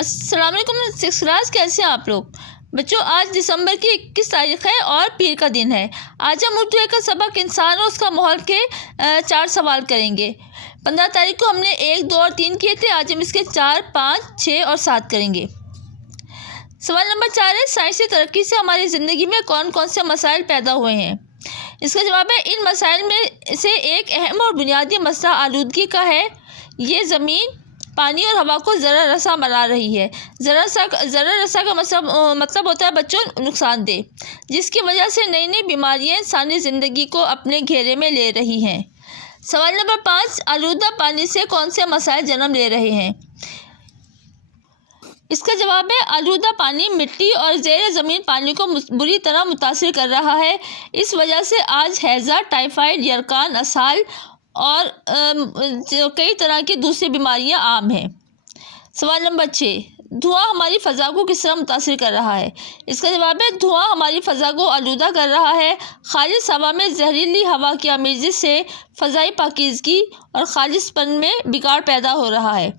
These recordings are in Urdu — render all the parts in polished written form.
السلام علیکم سکس کلاس، کیسے ہیں آپ لوگ بچوں؟ آج دسمبر کی 21 تاریخ ہے اور پیر کا دن ہے۔ آج ہم اردو کا سبق انسان اور اس کا ماحول کے 4 سوال کریں گے۔ 15 تاریخ کو ہم نے 1، 2 اور 3 کیے تھے۔ آج ہم اس کے 4، 5، 6 اور 7 کریں گے۔ سوال نمبر 4 ہے، سائنسی ترقی سے ہماری زندگی میں کون کون سے مسائل پیدا ہوئے ہیں؟ اس کا جواب ہے، ان مسائل میں سے ایک اہم اور بنیادی مسئلہ آلودگی کا ہے۔ یہ زمین، پانی اور ہوا کو ضرر رساں بنا رہی ہے۔ ضرر رساں کا مطلب ہوتا ہے بچوں نقصان دہ، جس کی وجہ سے نئی نئی بیماریاں انسانی زندگی کو اپنے گھیرے میں لے رہی ہیں۔ سوال نمبر 5، آلودہ پانی سے کون سے مسائل جنم لے رہے ہیں؟ اس کا جواب ہے، آلودہ پانی مٹی اور زیر زمین پانی کو بری طرح متاثر کر رہا ہے۔ اس وجہ سے آج ہیضہ، ٹائیفائڈ، یرقان، اسہال اور کئی طرح کی دوسری بیماریاں عام ہیں۔ سوال نمبر 6، دھواں ہماری فضا کو کس طرح متاثر کر رہا ہے؟ اس کا جواب ہے، دھواں ہماری فضا کو آلودہ کر رہا ہے۔ خالص ہوا میں زہریلی ہوا کی آمیزش سے فضائی پاکیزگی اور خالص پن میں بگاڑ پیدا ہو رہا ہے۔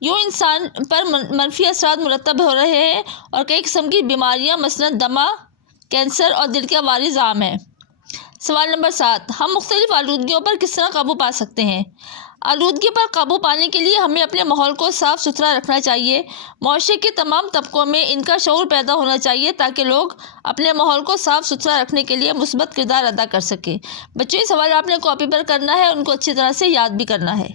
یوں انسان پر منفی اثرات مرتب ہو رہے ہیں اور کئی قسم کی بیماریاں مثلاً دمہ، کینسر اور دل کے عوارض عام ہیں۔ سوال نمبر 7، ہم مختلف آلودگیوں پر کس طرح قابو پا سکتے ہیں؟ آلودگی پر قابو پانے کے لیے ہمیں اپنے ماحول کو صاف ستھرا رکھنا چاہیے۔ معاشرے کے تمام طبقوں میں ان کا شعور پیدا ہونا چاہیے تاکہ لوگ اپنے ماحول کو صاف ستھرا رکھنے کے لیے مثبت کردار ادا کر سکیں۔ بچوں، یہ سوال آپ نے کاپی پر کرنا ہے، ان کو اچھی طرح سے یاد بھی کرنا ہے۔